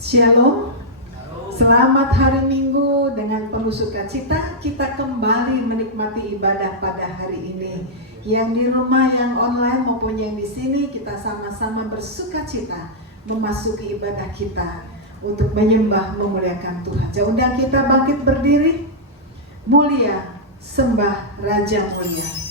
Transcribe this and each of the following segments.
Shalom. Selamat hari Minggu. Dengan penuh sukacita kita kembali menikmati ibadah pada hari ini. Yang di rumah, yang online maupun yang di sini, kita sama-sama bersukacita memasuki ibadah kita untuk menyembah, memuliakan Tuhan. Saya undang kita bangkit berdiri. Mulia, sembah Raja mulia.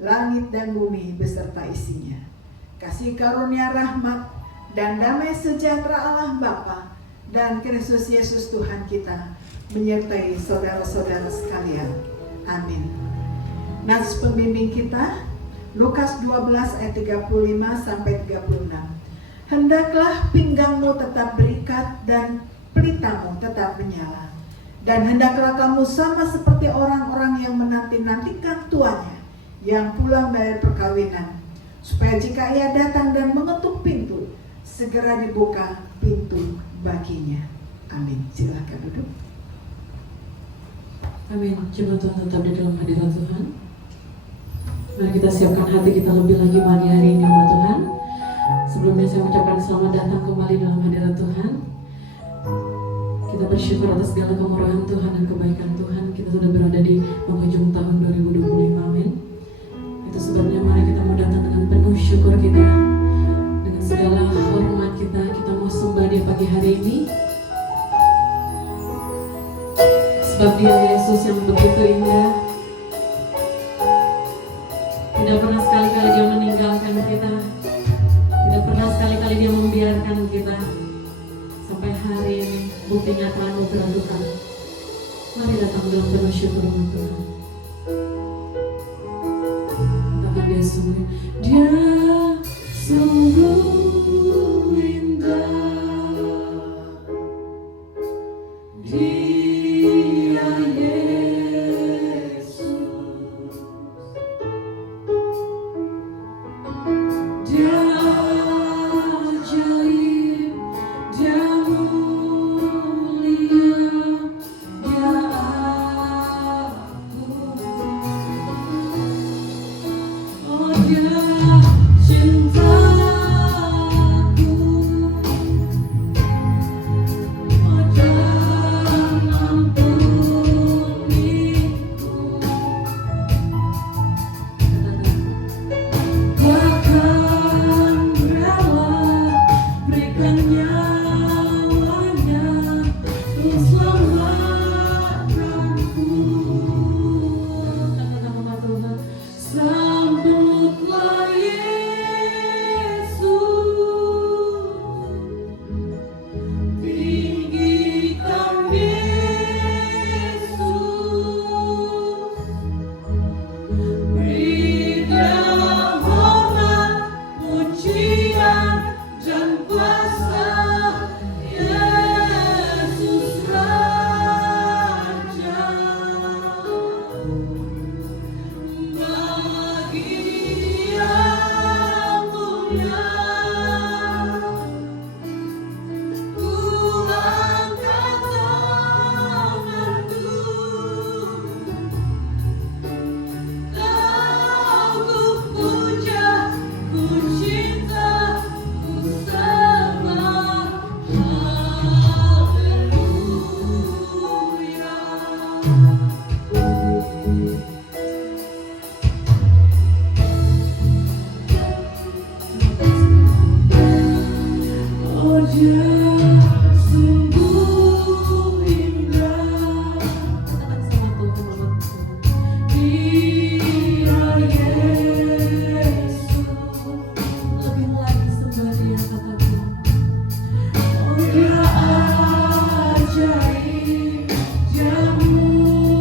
Langit dan bumi beserta isinya. Kasih karunia rahmat dan damai sejahtera Allah Bapa dan Kristus Yesus Tuhan kita menyertai saudara-saudara sekalian. Amin. Nats pembimbing kita Lukas 12 ayat 35 sampai 36. Hendaklah pinggangmu tetap berikat dan pelitamu tetap menyala. Dan hendaklah kamu sama seperti orang-orang yang menanti-nantikan tuannya yang pulang dari perkawinan, supaya jika ia datang dan mengetuk pintu, segera dibuka pintu baginya. Amin. Silakan duduk. Amin. Coba Tuhan tetap di dalam hadirat Tuhan. Mari kita siapkan hati kita lebih lagi pagi hari ini, ya Tuhan. Sebelumnya saya ucapkan selamat datang kembali dalam hadirat Tuhan. Kita bersyukur atas segala kemurahan Tuhan dan kebaikan Tuhan. Kita sudah berada di penghujung tahun 2025. Amin. Itu sebabnya mari kita mau datang dengan penuh syukur kita, dengan segala hormat kita. Kita mau sembah Dia pagi hari ini. Sebab Dia Yesus yang begitu indah. Tidak pernah sekali-kali Dia meninggalkan kita. Tidak pernah sekali-kali Dia membiarkan kita. Sampai hari ini buktinya telah berlakukan. Mari datang dalam penuh syukur Tuhan. Katakan Dia sungguh, Dia sungguh indah. Dia Yesus, Dia ajaib, Dia mulia, Dia agung. Oh, Dia cintaku, oh, dan ampuniku. Bahkan rela berikan nyawanya untuk selamatkanku. Nama Tuhan, sambutlah Yesus, tinggikan Yesus, berikan hormat, pujian dan kuasa Yesus Raja. Bagi yang mulia, ku angkat tanganku. Kau ku puja, ku cinta, ku sembah. Haleluya. Oh, Dia sungguh indah. Katakan sama Tuhan, Dia Yesus. Lebih lagi sembah Dia, katakan. Oh, Dia ajaib, Dia mulia,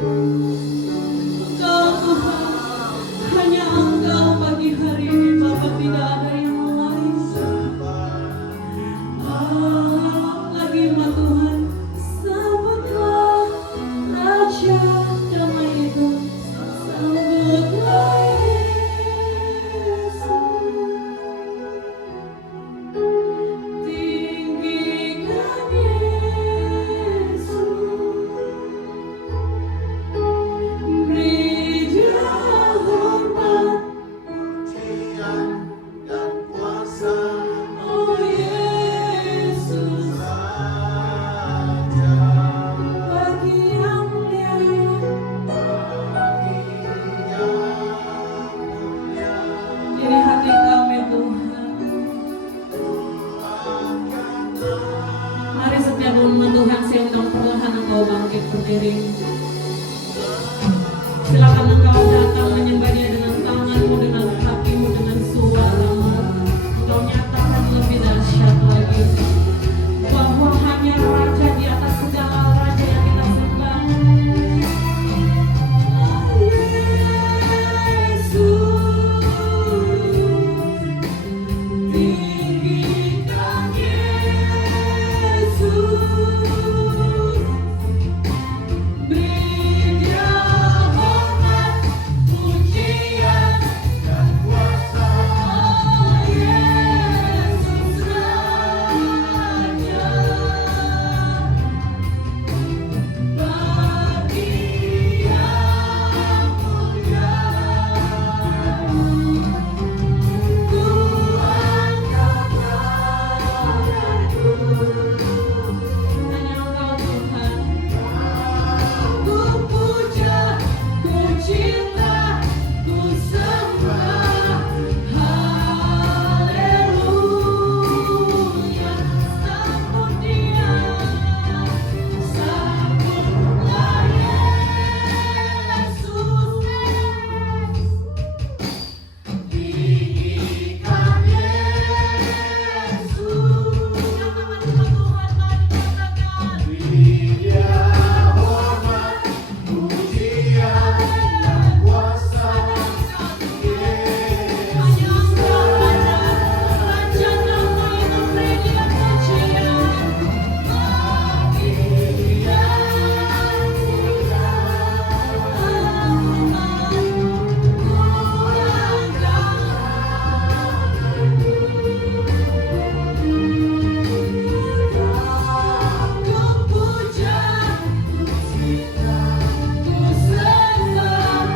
Engkau Tuhan, hanya Engkau pagi hari ini Bapa, tidak ada yang lain. Lagi Tuhan, sambutlah Raja damai itu, sambutlah Yesus, tinggikan Yesus, beri Dia hormat, pujian dan kuasa oh Yesus, Raja bagi yang mulia. Ini hati kami Tuhan. Mari setiap umat Tuhan siapkan perlahan Engkau bangkit berdiri. Silakan Engkau datang menyembah Dia dengan tanganmu, dengan hatimu, dengan suaramu. Engkau nyatakan lebih dahsyat lagi bahwa hanya Raja di atas segala raja yang kita sembah. Tinggikan Yesus, beri Dia hormat, pujian dan kuasa oh Yesus Raja, bagi yang mulia. Ku angkat tanganku, hanya Engkau Tuhan. Ku puja, ku cinta, ku sembah, haleluya. Sambut Dia, sambutlah Yesus. Tinggikan Yesus. Katakan Tuhan, mari katakan. Dia hormat, pujian dan kuasa Hanya Engkau Raja, Raja damai itu beri Dia pujian. Bagi yang mulia, ku puja, ku cinta, ku sembah,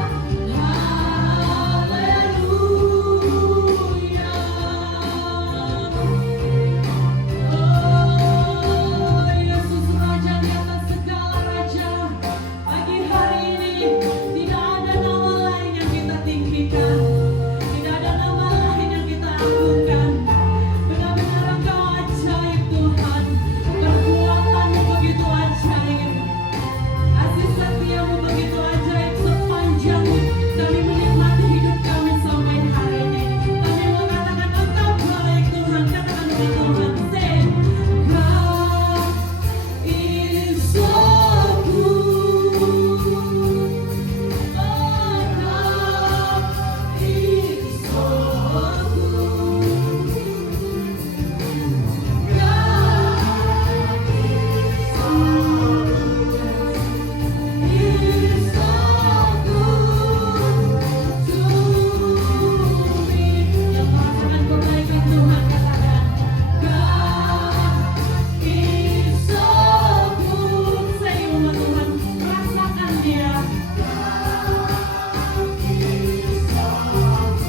haleluya. Oh Yesus Raja di atas segala raja, pagi hari ini tidak ada nama lain yang kita tinggikan, tidak ada nama lain yang kita agungkan. Benar-benar Engkau ajaib Tuhan, perbuatanmu begitu ajaib, kasih setiamu begitu ajaib. Sepanjang kami menikmati hidup kami sampai hari ini, kami mengatakan Engkau baik Tuhan. Katakan dengan Tuhan, say, God is so good. Oh, God is so good.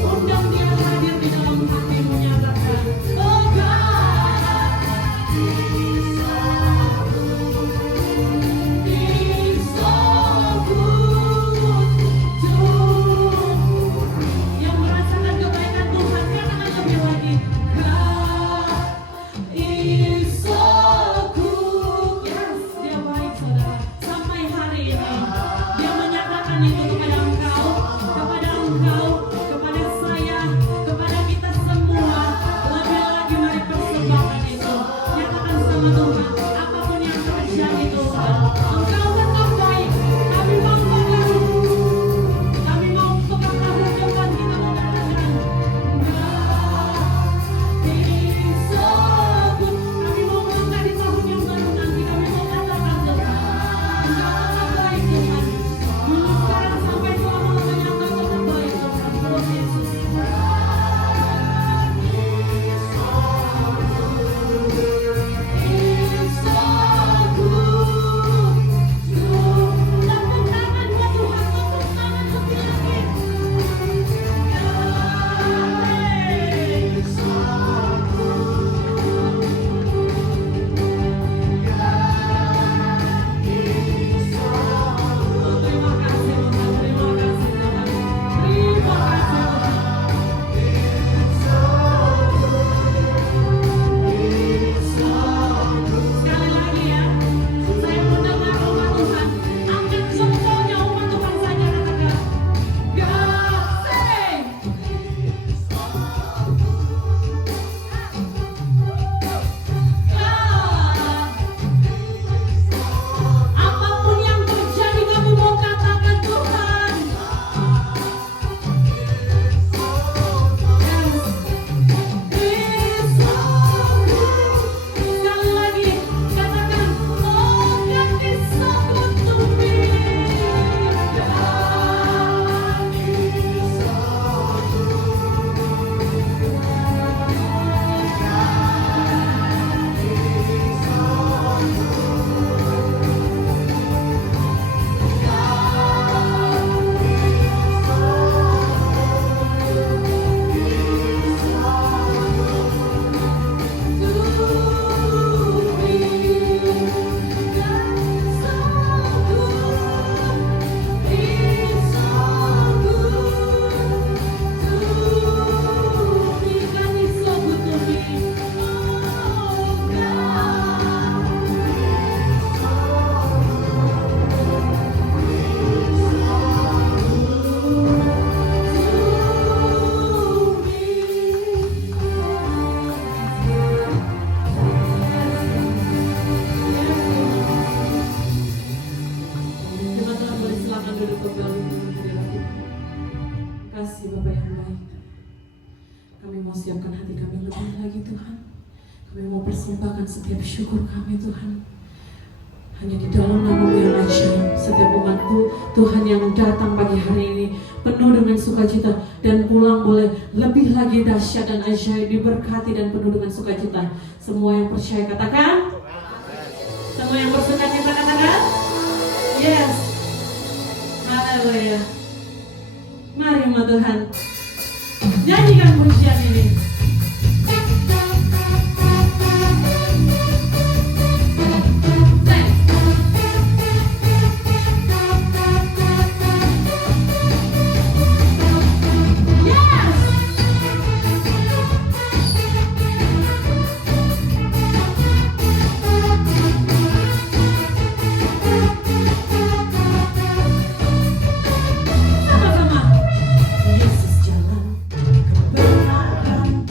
Undang Dia hadir di dalam hatimu, nyatakan, oh God is so good to yang merasakan kebaikan Tuhan, katakan lebih lagi, God is so good. Yes, Dia baik saudara. Sampai hari ini Dia menyatakan itu kepada engkau, kepada saya, kepada kita semua. Lebih lagi mari persembahkan itu. Nyatakan sama Tuhan, apapun yang terjadi Tuhan, Engkau tetap baik. Kami bangga duduk kembali dalam hadirat Tuhan. Kasih Bapa yang baik. Kami mau siapkan hati kami lebih lagi Tuhan. Kami mau persembahkan setiap syukur kami Tuhan. Hanya di dalam nama-Mu yang ajaib, setiap umat-Mu Tuhan yang datang pagi hari ini penuh dengan sukacita dan pulang boleh lebih lagi dahsyat dan ajaib, diberkati dan penuh dengan sukacita. Semua yang percaya katakan. Semua yang bersukacita katakan. Yes. Haleluya. Mari umat Tuhan, nyanyikan pujian ini. Sama-sama. Yesus jalan kebenaran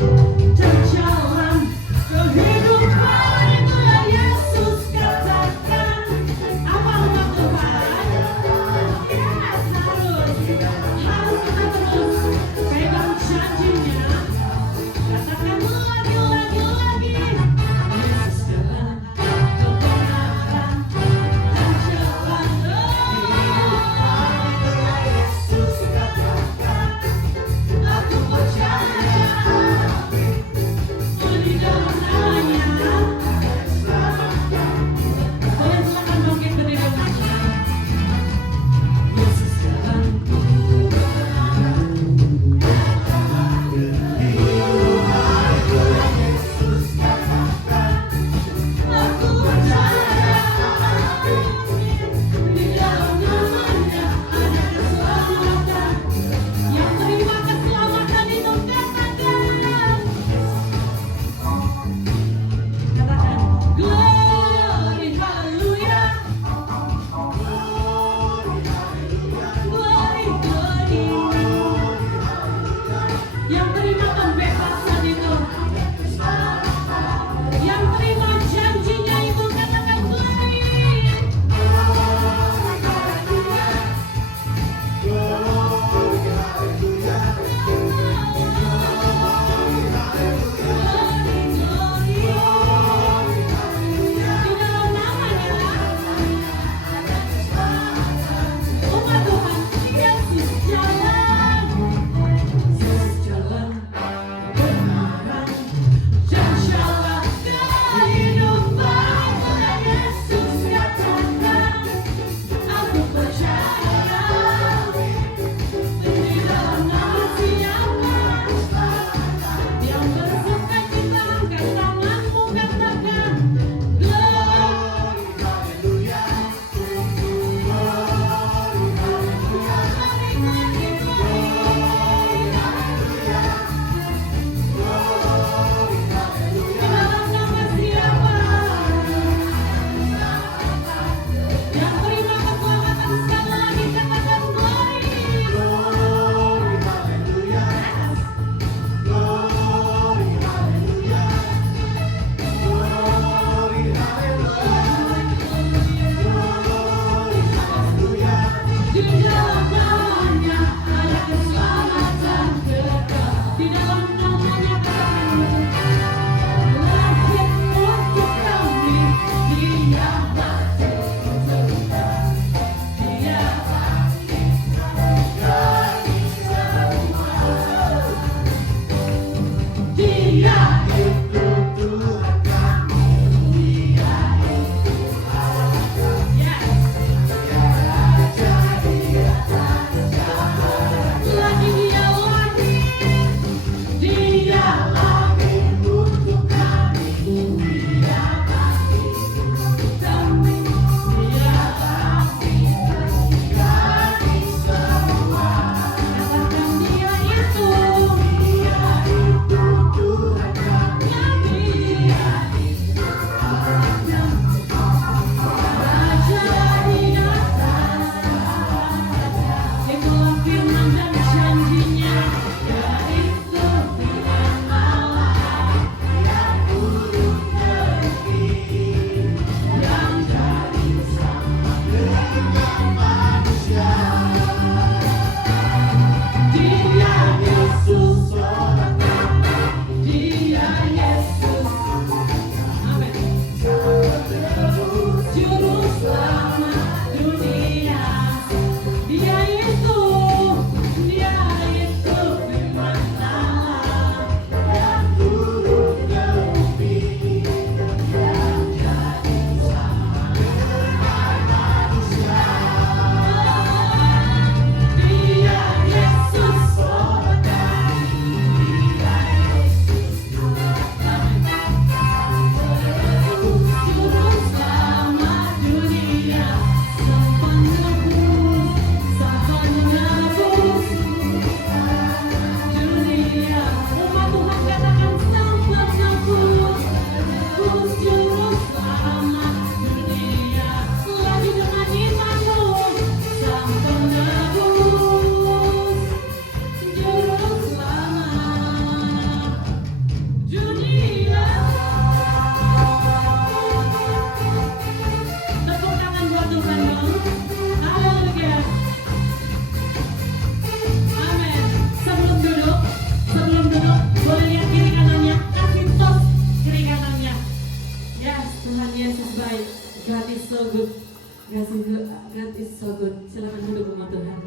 Silakan duduk umat Tuhan.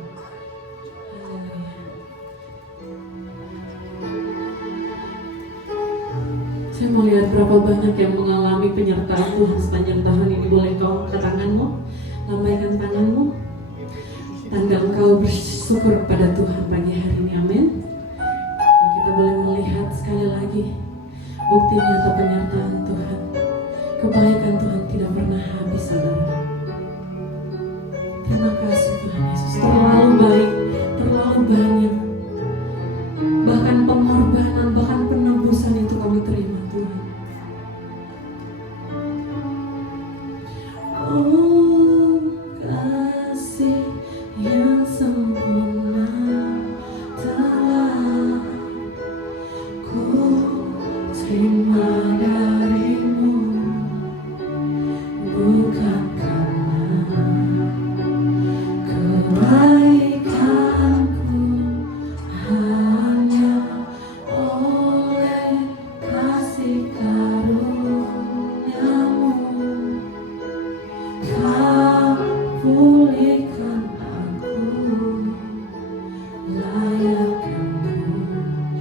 Haleluya. Saya mau lihat berapa banyak yang mengalami penyertaan Tuhan sepanjang tahun ini. Boleh kau angkat tanganmu, lambaikan tanganmu, tanda engkau bersyukur kepada Tuhan pagi hari ini. Amin. Kita boleh melihat sekali lagi bukti nyata penyertaan Tuhan. Kebaikan Tuhan tidak pernah habis, saudara. Terima kasih Tuhan Yesus, terlalu baik, terlalu banyak. Bahkan pengorbanan, bahkan penebusan itu kami terima Tuhan. Oh, kasih yang sempurna telah ku terima darimu, bukan karena kebaikanku, hanya oleh kasih karuniamu kau pulihkan aku, layakkanku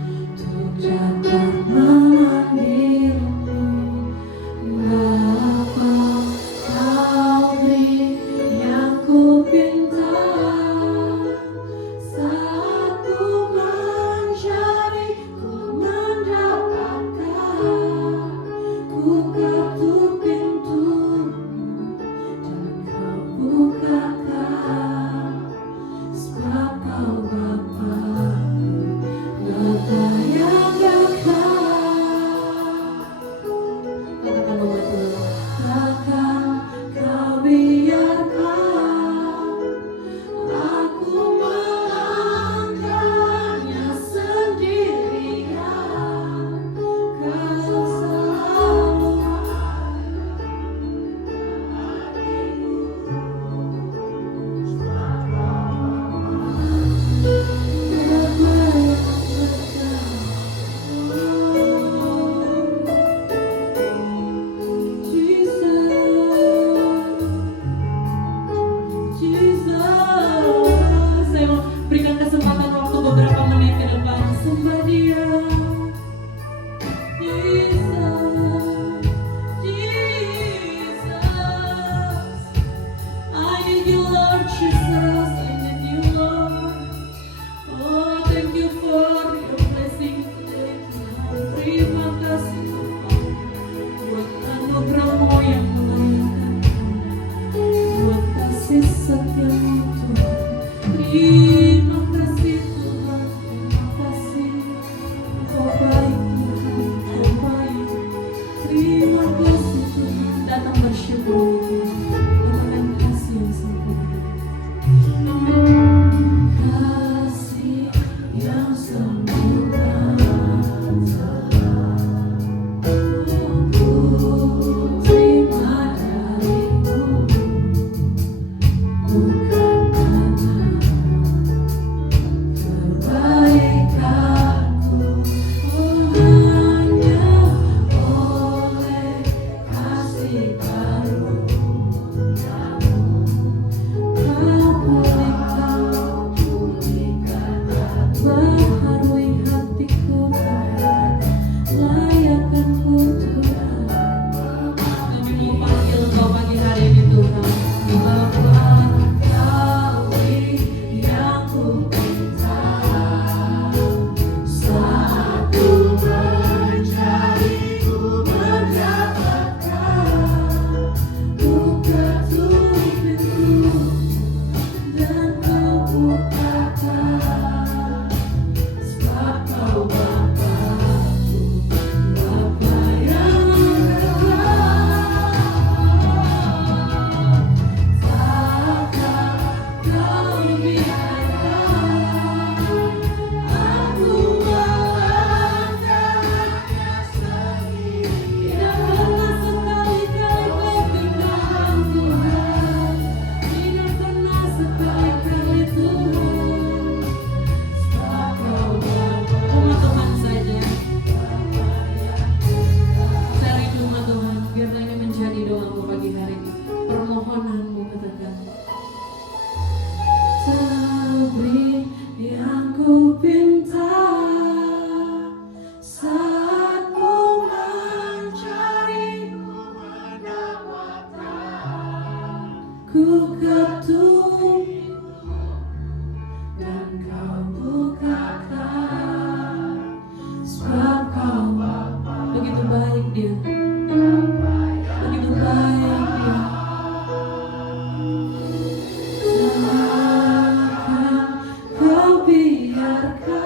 untuk dapat memanggilmu Bapa. Kau beri yang ku pinta saat ku mencari, ku mendapatkan, ku ketuk pintumu dan kau bukakan, sebab kau Bapa, Bapa yang dekat. Katakan umat Tuhan, takkan kau biarkan aku melangkahnya sendirian, kau selalu Jesus. Saya mau berikan kesempatan waktu beberapa menit ke depan. Sembah Dia. Jesus, Jesus. I need you, Lord Jesus. I need you, Lord. Oh, thank you for your blessing today, Tuhan. Terima kasih Tuhan buat anugerah-Mu yang melayani, buat kasih setia-Mu Tuhan. Terima kasih Tuhan, terima kasih. Engkau baik Tuhan, Engkau baik. Terima kasih Tuhan, datang bersyukur katakan kasih yang sempurna. Kasih yang sempurna telah ku terima darimu, bukan karena kebaikanku, hanya oleh kasih karuniamu kau pulihkan, baharui hatiku Tuhan, layakkanku Tuhan. Kami mau panggil Engkau pagi hari ini Tuhan. Bapa, Kau beri yang ku minta saat ku mencari, ku mendapatkan, ku ketuk pintu dan kau bukakan, sebab kau Bapa-Ku, Bapa yang dekat. Takkan kau biarkan aku melangkahnya sendirian. Tidak pernah sekali-kali kau tinggalkan Tuhan, tidak pernah sekali-kali Tuhan, sebab kau Bapa. Umat Tuhan saja, saya rindu umat Tuhan, biarlah ini menjadi doamu pagi hari ini, permohonanmu, katakan Sabri yang ku pinta saat ku mencari, ku ketuk dan kau bukakan, sebab kau begitu baik dia, begitu baik dia. Takkan kau biarkan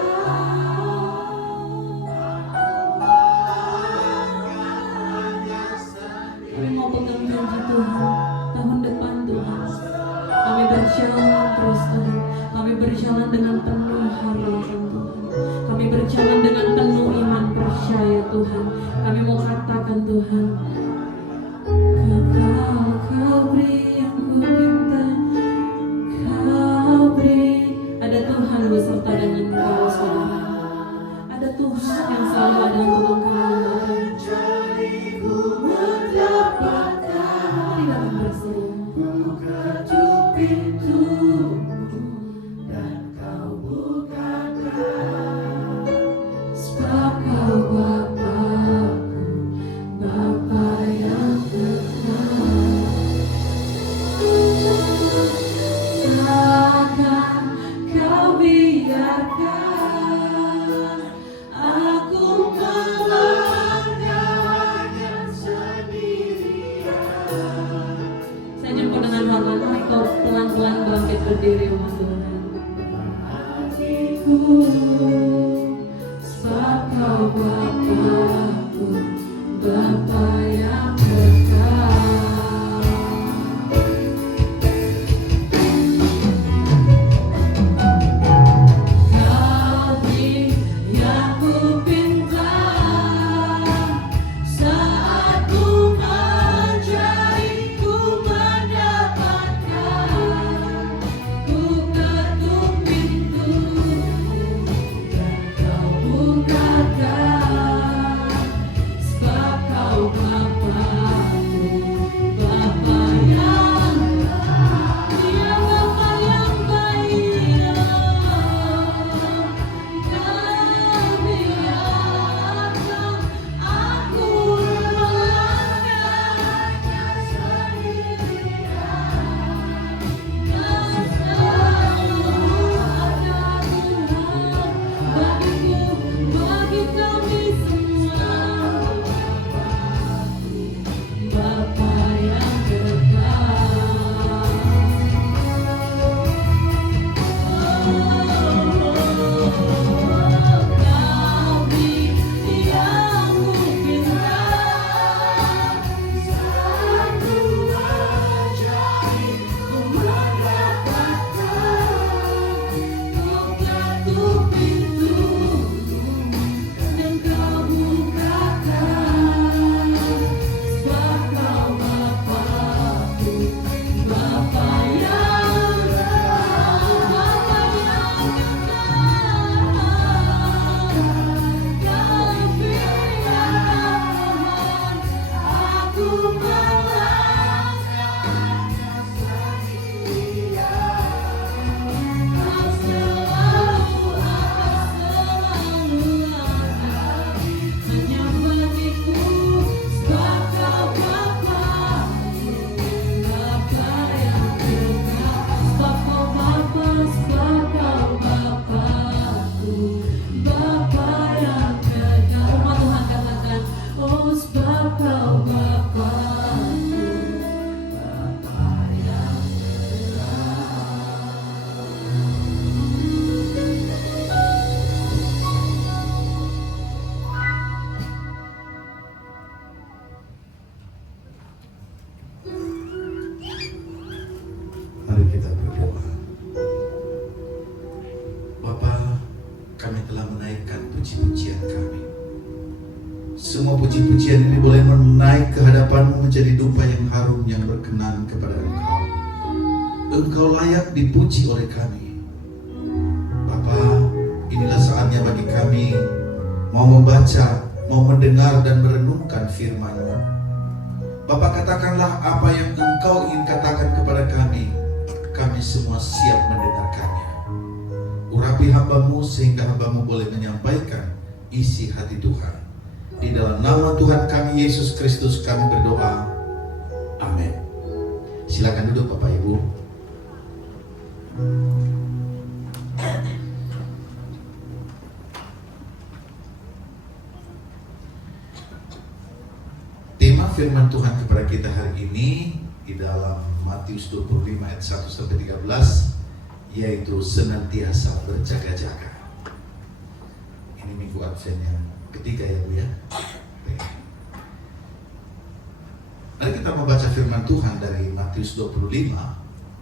kami mau pegang janji Tuhan. Tahun depan Tuhan kami berjalan terus Tuhan, kami berjalan dengan penuh harapan Tuhan, kami berjalan dengan penuh iman percaya Tuhan. Kami mau katakan Tuhan, kekal kau beri yang ku minta, kau beri. Ada Tuhan beserta dengan kau saudara, ada Tuhan yang selalu ada untuk engkau. Ku mendapatkan, mari datang bersama. Buka pintu dan kau bukakan, sebab kau Bapa-Ku, Bapa yang kekal. Takkan kau biarkan aku melangkahnya sendirian. Saya jemput dengan hormat atau pelan-pelan bangkit berdiri umat Tuhan. Hatiku, sebab kau Bapa-Ku, Bapa yang kekal. Kau beri yang ku pinta saat ku mencari, ku mendapatkan, ku ketuk pintu dan kau bukakan, sebab kau Bapa-Ku, Bapa yang Dia Bapa yang baik. Kau biarkan aku melangkahnya sendirian. Kau selalu ada Tuhan bagiku, bagi kami semua. Bapa yang kekal. Kau beri yang ku pinta saat ku mencari, ku mendapatkan, ku ketuk pintu dan kau bukakan, sebab kau Bapa-Ku, Bapa yang Bapa yang kau biarkan aku melangkahnya sendirian. Kau selalu ada hanya bagiku, sebab kau Bapa-Ku, Bapa yang kekal. Sebab kau Bapa, sebab kau Bapa-Ku, Bapa yang kekal. Umat Tuhan katakan, oh sebab kau Bapa-Ku, Bapa yang Mari kita berdoa. Bapa, kami telah menaikkan puji-pujian kami. Semua puji-pujian ini boleh menaik ke hadapan-Mu menjadi dupa yang harum yang berkenan kepada Engkau. Engkau layak dipuji oleh kami. Bapa, inilah saatnya bagi kami mau membaca, mau mendengar dan merenungkan firman-Mu. Bapa, katakanlah apa yang Engkau ingin katakan kepada kami. Kami semua siap mendengarkan. urapi hamba-Mu sehingga hamba-Mu boleh menyampaikan isi hati Tuhan. Di dalam nama Tuhan kami Yesus Kristus kami berdoa. Amin. Silakan duduk Bapak Ibu. Tema firman Tuhan kepada kita hari ini di dalam Matius 25 ayat 1 sampai 13 yaitu senantiasa berjaga-jaga. Ini minggu Advent yang ketiga ya Bu ya. Mari kita membaca firman Tuhan dari Matius 25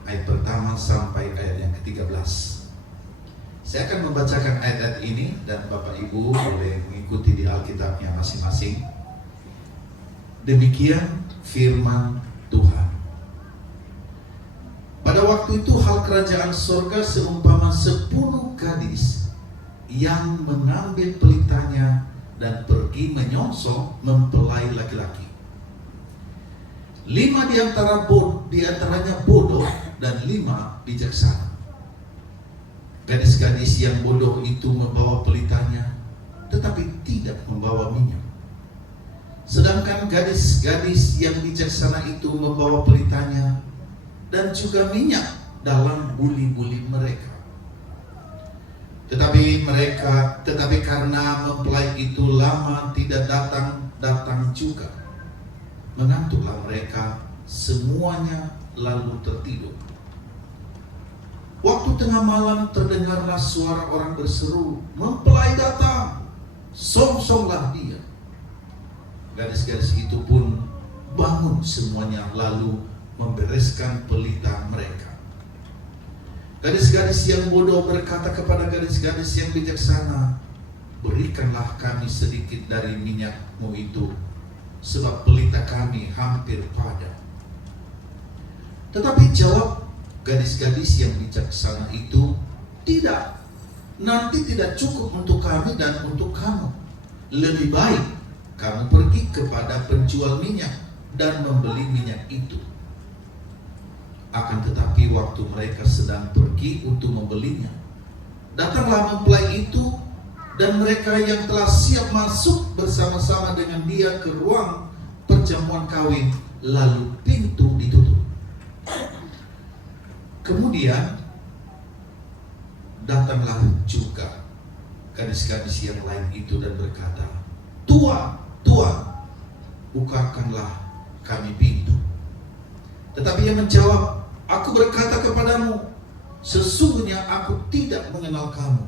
ayat pertama sampai ayat yang ke-13. Saya akan membacakan ayat-ayat ini dan Bapak Ibu boleh mengikuti di Alkitabnya masing-masing. Demikian firman Tuhan. Pada waktu itu hal kerajaan sorga seumpama 10 gadis yang mengambil pelitanya dan pergi menyongsong mempelai laki-laki. 5 diantaranya bodoh dan 5 bijaksana. Gadis-gadis yang bodoh itu membawa pelitanya tetapi tidak membawa minyak. Sedangkan gadis-gadis yang bijaksana itu membawa pelitanya dan juga minyak dalam buli-buli mereka. Tetapi karena mempelai itu lama tidak datang juga, mengantuklah mereka semuanya lalu tertidur. Waktu tengah malam terdengarlah suara orang berseru, "Mempelai datang, songsonglah dia." Gadis-gadis itu pun bangun semuanya lalu membereskan pelita mereka. Gadis-gadis yang bodoh berkata kepada gadis-gadis yang bijaksana, "Berikanlah kami sedikit dari minyakmu itu, sebab pelita kami hampir padam." Tetapi jawab gadis-gadis yang bijaksana itu, "Tidak, nanti tidak cukup untuk kami dan untuk kamu. Lebih baik kamu pergi kepada penjual minyak dan membeli minyak itu." Akan tetapi waktu mereka sedang pergi untuk membelinya, datanglah mempelai itu dan mereka yang telah siap masuk bersama-sama dengan dia ke ruang perjamuan kawin, lalu pintu ditutup. Kemudian datanglah juga gadis-gadis yang lain itu dan berkata, "Tuan, bukakanlah kami pintu." Tetapi ia menjawab, "Aku berkata kepadamu, sesungguhnya aku tidak mengenal kamu.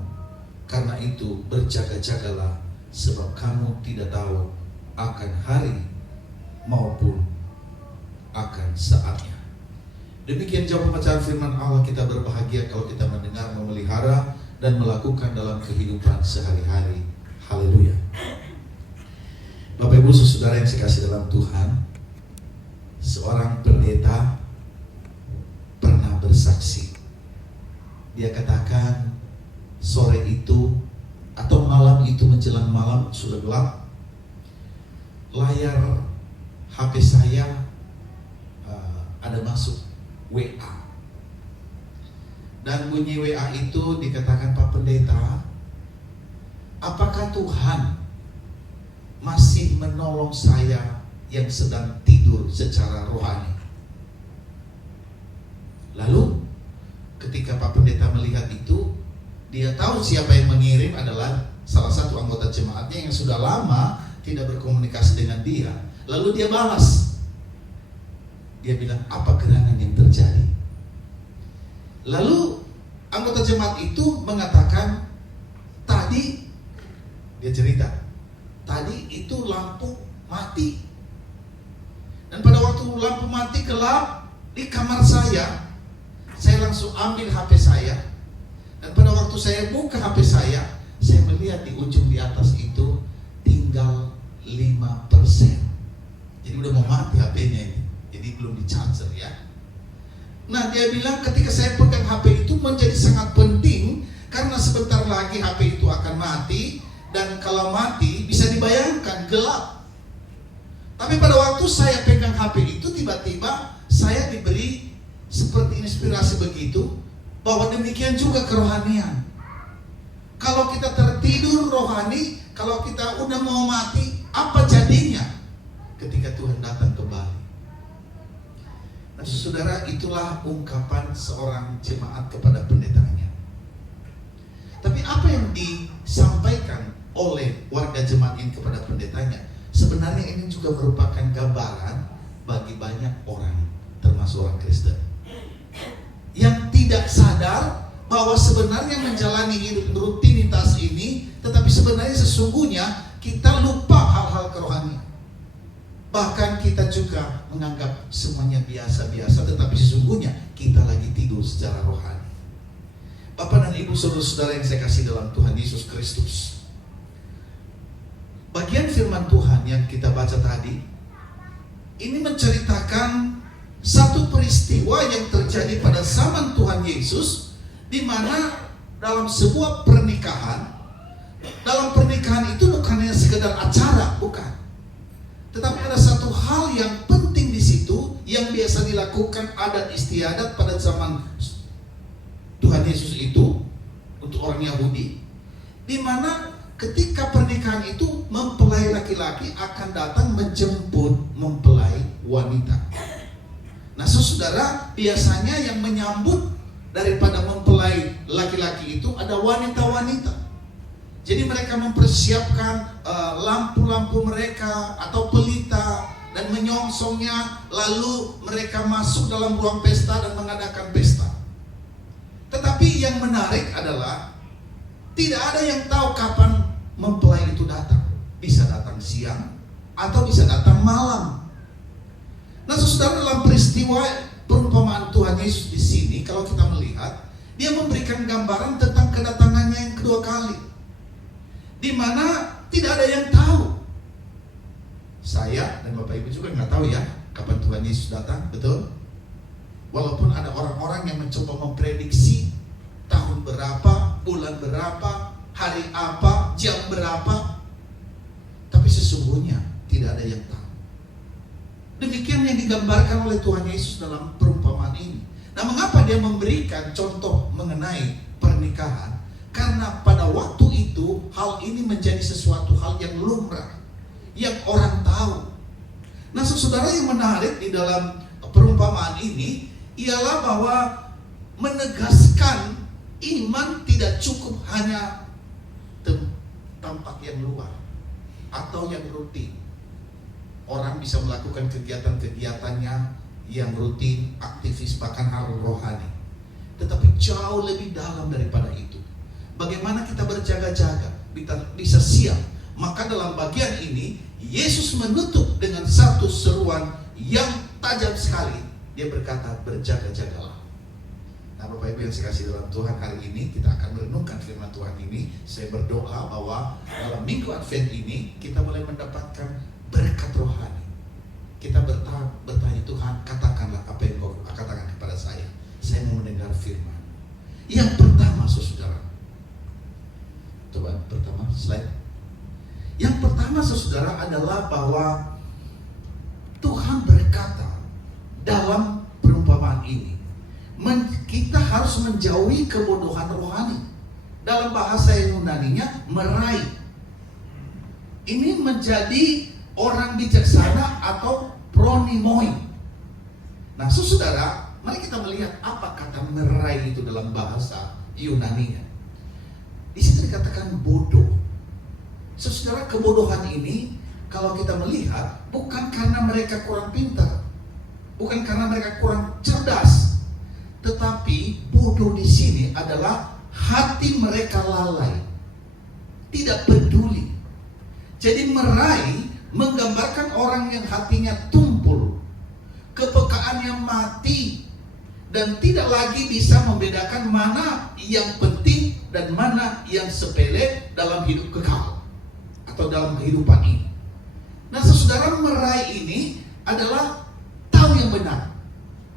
Karena itu berjaga-jagalah, sebab kamu tidak tahu akan hari maupun akan saatnya." Demikian jauh pembacaan firman Allah. Kita berbahagia kalau kita mendengar, memelihara, dan melakukan dalam kehidupan sehari-hari. Haleluya. Bapak Ibu saudara yang saya kasih dalam Tuhan, seorang pendeta pernah bersaksi. Dia katakan, sore itu atau malam itu menjelang malam sudah gelap, layar HP saya ada masuk WA. Dan bunyi WA itu dikatakan, "Pak Pendeta, apakah Tuhan masih menolong saya yang sedang tidur secara rohani?" Lalu ketika Pak Pendeta melihat itu, dia tahu siapa yang mengirim adalah salah satu anggota jemaatnya yang sudah lama tidak berkomunikasi dengan dia. Lalu dia balas. Dia bilang, "Apa gerangan yang terjadi?" Lalu anggota jemaat itu mengatakan, "Tadi," dia cerita, "tadi itu lampu mati. Dan pada waktu lampu mati gelap di kamar saya langsung ambil HP saya. Dan pada waktu saya buka HP saya melihat di ujung di atas itu tinggal 5%. Jadi udah mau mati HP-nya ini. Jadi belum di-charger ya. Nah, dia bilang ketika saya pegang HP itu menjadi sangat penting karena sebentar lagi HP itu akan mati, dan kalau mati bisa dibayangkan gelap. Tapi pada waktu saya pegang HP itu tiba-tiba saya diberi seperti inspirasi begitu bahwa demikian juga kerohanian. rohani, kalau kita udah mau mati, apa jadinya ketika Tuhan datang kembali? Nah, saudara, itulah ungkapan seorang jemaat kepada pendetanya. Tapi apa yang disampaikan oleh warga jemaat ini kepada pendetanya, sebenarnya ini juga merupakan gambaran bagi banyak orang, termasuk orang Kristen, yang tidak sadar bahwa sebenarnya menjalani hidup rutinitas ini, tetapi sebenarnya sesungguhnya kita lupa hal-hal kerohanian. Bahkan kita juga menganggap semuanya biasa-biasa, tetapi sesungguhnya kita lagi tidur secara rohani. Bapak dan Ibu, saudara-saudara yang saya kasih dalam Tuhan Yesus Kristus, bagian firman Tuhan yang kita baca tadi ini menceritakan satu peristiwa yang terjadi pada zaman Tuhan Yesus, di mana dalam sebuah pernikahan, dalam pernikahan itu bukan hanya sekedar acara, bukan. Tetapi ada satu hal yang penting di situ yang biasa dilakukan adat istiadat pada zaman Tuhan Yesus itu untuk orang Yahudi, di mana ketika pernikahan itu mempelai laki-laki akan datang menjemput mempelai wanita. Nah, saudara, biasanya yang menyambut daripada mempelai laki-laki itu ada wanita-wanita. Jadi mereka mempersiapkan lampu-lampu mereka atau pelita dan menyongsongnya, lalu mereka masuk dalam ruang pesta dan mengadakan pesta. Tetapi yang menarik adalah tidak ada yang tahu kapan mempelai itu datang. Bisa datang siang atau bisa datang malam. Nah, saudara, dalam peristiwa perumpamaan Tuhan Yesus di sini, kalau kita melihat, dia memberikan gambaran tentang kedatangannya yang kedua kali, di mana tidak ada yang tahu. Saya dan Bapak Ibu juga nggak tahu ya kapan Tuhan Yesus datang, betul? Walaupun ada orang-orang yang mencoba memprediksi tahun berapa, bulan berapa, hari apa, jam berapa, tapi sesungguhnya tidak ada yang tahu. Demikian yang digambarkan oleh Tuhan Yesus dalam perumpamaan ini. Nah, mengapa dia memberikan contoh mengenai pernikahan? Karena pada waktu itu hal ini menjadi sesuatu hal yang lumrah, yang orang tahu. Nah, saudara, yang menarik di dalam perumpamaan ini ialah bahwa menegaskan iman tidak cukup hanya tempat yang luar atau yang rutin. Orang bisa melakukan kegiatan-kegiatannya yang rutin, aktivis, bahkan hal rohani. Tetapi jauh lebih dalam daripada itu. Bagaimana kita berjaga-jaga, bisa siap. Maka dalam bagian ini, Yesus menutup dengan satu seruan yang tajam sekali. Dia berkata, berjaga-jagalah. Nah, Bapak Ibu yang saya kasih dalam Tuhan, hari ini kita akan merenungkan firman Tuhan ini. Saya berdoa bahwa dalam minggu Advent ini kita boleh mendapatkan berkat rohani. Kita bertanya, Tuhan, katakanlah apa yang Kau katakan kepada saya. Saya mau mendengar firman. Yang pertama, saudara, coba pertama slide. Yang pertama, saudara, adalah bahwa Tuhan berkata dalam perumpamaan ini, kita harus menjauhi kebodohan rohani. Dalam bahasa Yunaninya, meraih. Ini menjadi orang bijaksana atau pronimoi. Nah, saudara, mari kita melihat apa kata meraih itu dalam bahasa Yunaninya. Di situ dikatakan bodoh. Saudara, kebodohan ini kalau kita melihat bukan karena mereka kurang pintar, bukan karena mereka kurang cerdas, tetapi bodoh di sini adalah hati mereka lalai, tidak peduli. Jadi meraih menggambarkan orang yang hatinya tumpul, kepekaannya mati, dan tidak lagi bisa membedakan mana yang penting dan mana yang sepele dalam hidup kekal atau dalam kehidupan ini. Nah, saudara, meraih ini adalah tahu yang benar.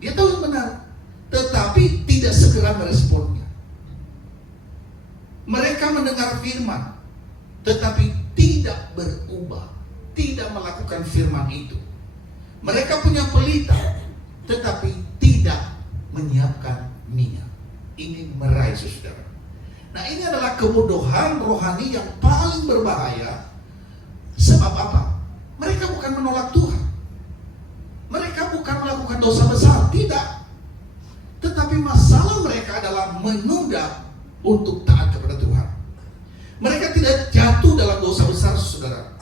Dia tahu yang benar, tetapi tidak segera meresponnya. Mereka mendengar firman, tetapi tidak berubah, tidak melakukan firman itu. Mereka punya pelita, tetapi tidak menyiapkan minyak. Ini meraih, saudara. Nah, ini adalah kebodohan rohani yang paling berbahaya. Sebab apa? Mereka bukan menolak Tuhan. Mereka bukan melakukan dosa besar, tidak. Tetapi masalah mereka adalah menunda untuk taat kepada Tuhan. Mereka tidak jatuh dalam dosa besar, saudara,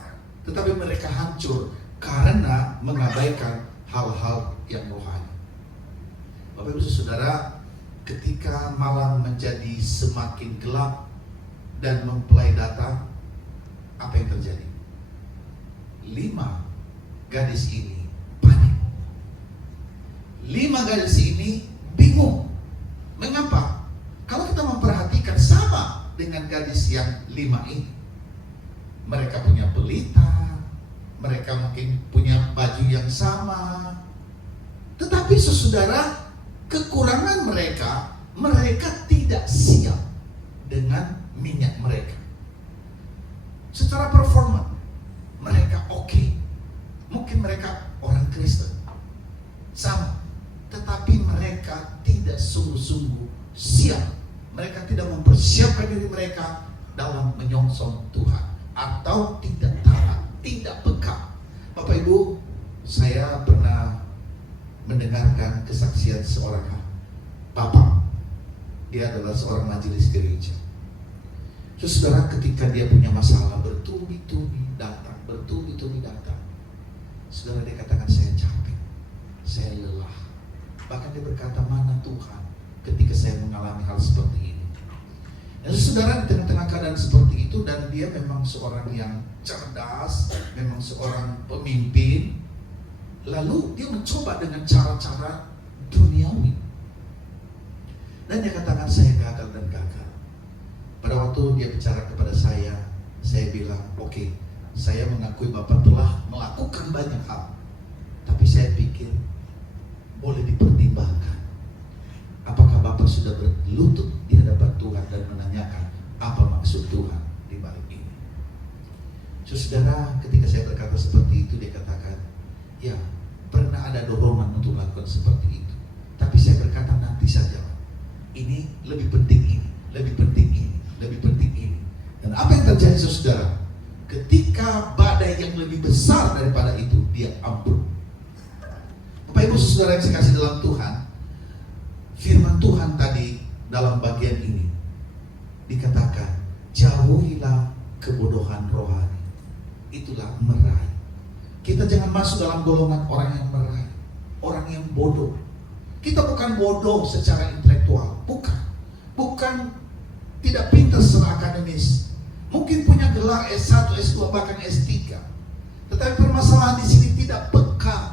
tetapi mereka hancur karena mengabaikan hal-hal yang rohani. Bapak Ibu Saudara, ketika malam menjadi semakin gelap dan mempelai datang, apa yang terjadi? 5 gadis ini panik. 5 gadis ini bingung. Mengapa? Kalau kita memperhatikan sama dengan gadis yang 5 ini. Mereka punya pelita, mereka mungkin punya baju yang sama. Tetapi saudara, kekurangan mereka tidak siap dengan minyak mereka. Secara performa mereka oke. Mungkin mereka orang Kristen sama, tetapi mereka tidak sungguh-sungguh siap. Mereka tidak mempersiapkan diri mereka dalam menyongsong Tuhan, atau tidak taat, tidak peka. Bapak Ibu, saya pernah mendengarkan kesaksian seorang bapak. Dia adalah seorang majelis gereja. Saudara, ketika dia punya masalah bertubi-tubi datang, saudara, dia katakan, saya capek, saya lelah. Bahkan dia berkata, mana Tuhan ketika saya mengalami hal seperti ini. Dan saudara, di tengah-tengah keadaan seperti itu, dan dia memang seorang yang cerdas, memang seorang pemimpin, lalu dia mencoba dengan cara-cara duniawi. Dan dia katakan, saya gagal dan gagal. Pada waktu dia bicara kepada saya bilang, oke, saya mengakui Bapak telah melakukan banyak hal, tapi saya pikir boleh dipertimbangkan. Apakah Bapak sudah berlutut di hadapan Tuhan dan menanyakan apa maksud Tuhan di balik ini? Saudara, ketika saya berkata seperti itu, dia katakan, ya, pernah ada dorongan untuk melakukan seperti itu, tapi saya berkata, nanti saja. Ini lebih penting ini, lebih penting ini, lebih penting ini. Dan apa yang terjadi, saudara? Ketika badai yang lebih besar daripada itu, dia ambruk. Bapak Ibu Saudara yang saya kasih dalam Tuhan, firman Tuhan tadi dalam bagian ini dikatakan, jauhilah kebodohan rohani. Itulah meraih. Kita jangan masuk dalam golongan orang yang meraih, orang yang bodoh. Kita bukan bodoh secara intelektual, bukan tidak pintar secara akademis. Mungkin punya gelar S1, S2, bahkan S3. Tetapi permasalahan di sini tidak peka,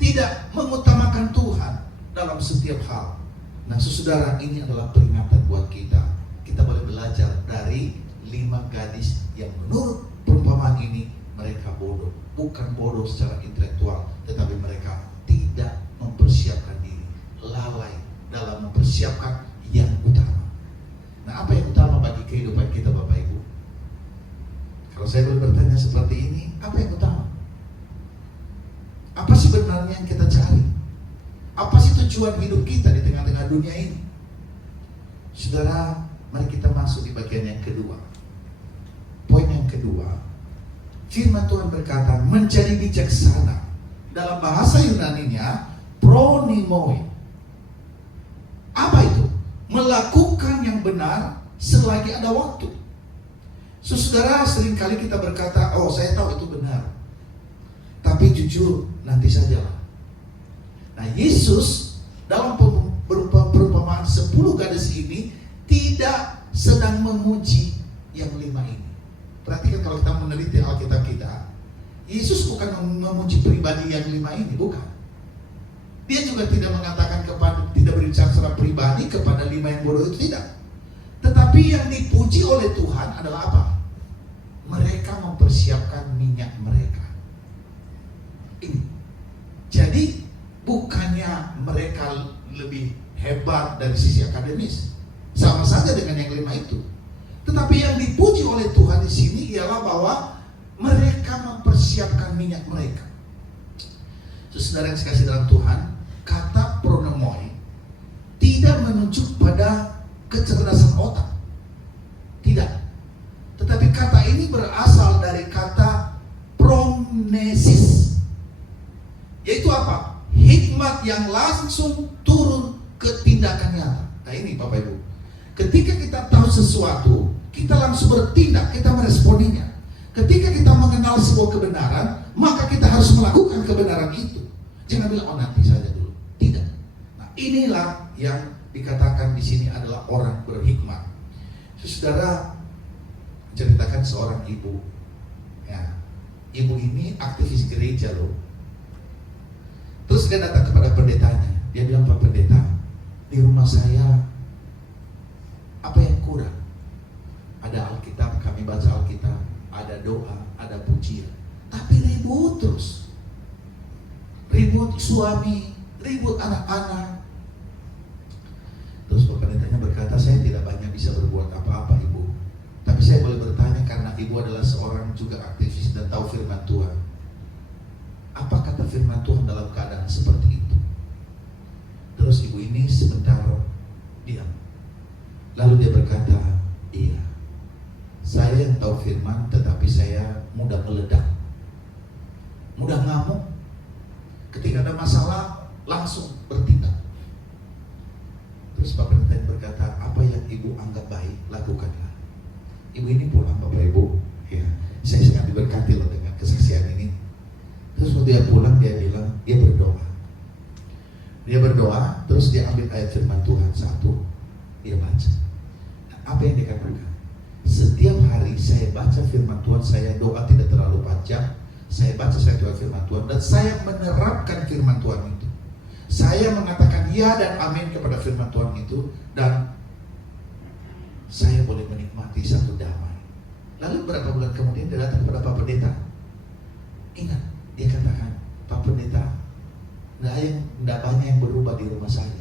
tidak mengutamakan Tuhan dalam setiap hal. Nah, saudara, ini adalah peringatan buat kita. Kita boleh belajar dari 5 gadis yang menurut perumpamaan ini mereka bodoh. Bukan bodoh secara intelektual, tetapi mereka tidak mempersiapkan diri, lalai dalam mempersiapkan yang utama. Nah, apa yang utama bagi kehidupan kita, Bapak Ibu? Kalau saya boleh bertanya seperti ini, apa yang utama? Apa sih sebenarnya yang kita cari? Apa sih tujuan hidup kita di tengah-tengah dunia ini? Saudara, mari kita masuk di bagian yang kedua. Poin yang kedua, firman Tuhan berkata, menjadi bijaksana. Dalam bahasa Yunaninya, pronimoi. Apa itu? Melakukan yang benar selagi ada waktu. Saudara, seringkali kita berkata, oh, saya tahu itu benar, tapi jujur, nanti sajalah. Nah, Yesus dalam perumpamaan 10 gadis ini tidak sedang memuji yang 5 ini. Perhatikan kalau kita meneliti Alkitab kita, Yesus bukan memuji pribadi yang 5 ini, bukan. Dia juga tidak mengatakan tidak berbicara secara pribadi kepada 5 yang bodoh itu, tidak. Tetapi yang dipuji oleh Tuhan adalah apa? Mereka mempersiapkan minyak mereka. Ini. Jadi bukannya mereka lebih hebat dari sisi akademis, sama saja dengan yang 5 itu. Tetapi yang dipuji oleh Tuhan di sini ialah bahwa mereka mempersiapkan minyak mereka. Saudara yang sekasih dalam Tuhan, kata pronomoi tidak menunjuk pada kecerdasan otak. Tidak. Tetapi kata ini berasal dari kata prognosis. Yaitu apa? Hikmat yang langsung turun ke tindakan nyata. Nah ini Bapak Ibu, ketika kita tahu sesuatu, kita langsung bertindak, kita meresponinya. Ketika kita mengenal sebuah kebenaran, maka kita harus melakukan kebenaran itu. Jangan bilang, oh nanti saja dulu. Tidak. Nah inilah yang dikatakan di sini adalah orang berhikmat. Saudara, ceritakan seorang ibu. Ya, ibu ini aktivis gereja loh. Terus dia datang kepada pendetanya. Dia bilang, Pak Pendeta, di rumah saya apa yang kurang? Ada Alkitab, kami baca Alkitab, ada doa, ada pujian, tapi ribut terus. Ribut suami, ribut anak-anak. Terus Pak Pendetanya berkata, saya tidak banyak bisa berbuat apa-apa Ibu, tapi saya boleh bertanya karena Ibu adalah seorang juga aktivis dan tahu firman Tuhan. Apa kata firman Tuhan dalam keadaan seperti itu? Terus ibu ini sebentar diam. Lalu dia berkata, iya, saya yang tahu firman, tetapi saya mudah meledak, mudah ngamuk. Ketika ada masalah langsung bertindak. Terus Pak Pendeta berkata, apa yang ibu anggap baik, lakukanlah. Ibu ini pulang Bapak Ibu, ya, saya sangat diberkati loh dengan kesaksian ini. Terus waktu dia pulang, dia bilang, dia berdoa. Dia berdoa, terus dia ambil ayat firman Tuhan satu, dia baca. Nah, apa yang dikatakan? Setiap hari saya baca firman Tuhan, saya doa tidak terlalu panjang. Saya baca satu firman Tuhan dan saya menerapkan firman Tuhan itu. Saya mengatakan ya dan amin kepada firman Tuhan itu, dan saya boleh menikmati satu damai. Lalu beberapa bulan kemudian dia datang kepada Pak Pendeta. Ingat, dia katakan, Pak Pendeta, tidak banyak yang berubah di rumah saya.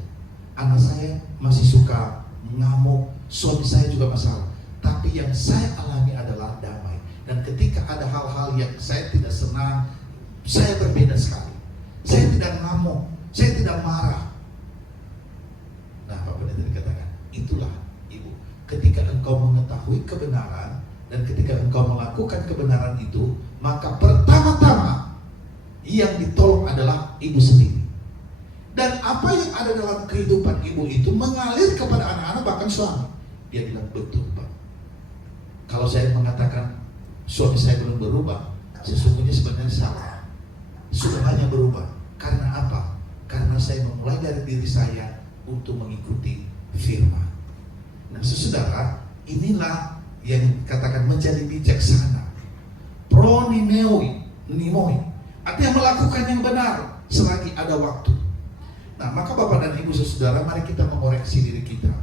Anak saya masih suka ngamuk, suami saya juga masalah. Tapi yang saya alami adalah damai. Dan ketika ada hal-hal yang saya tidak senang, saya berbeda sekali. Saya tidak ngamuk, saya tidak marah. Nah, Pak Pendeta dikatakan, itulah Ibu. Ketika engkau mengetahui kebenaran dan ketika engkau melakukan kebenaran itu, maka pertama-tama yang ditolong adalah ibu sendiri. Dan apa yang ada dalam kehidupan ibu itu mengalir kepada anak-anak, bahkan suami. Dia bilang, betul Pak, kalau saya mengatakan suami saya belum berubah, sesungguhnya sebenarnya salah. Sudah banyak berubah. Karena apa? Karena saya memulai dari diri saya untuk mengikuti firman. Nah saudara, inilah yang katakan menjadi bijaksana. Nimoi. Artinya melakukan yang benar selagi ada waktu. Nah, maka Bapak dan Ibu saudara, mari kita mengoreksi diri kita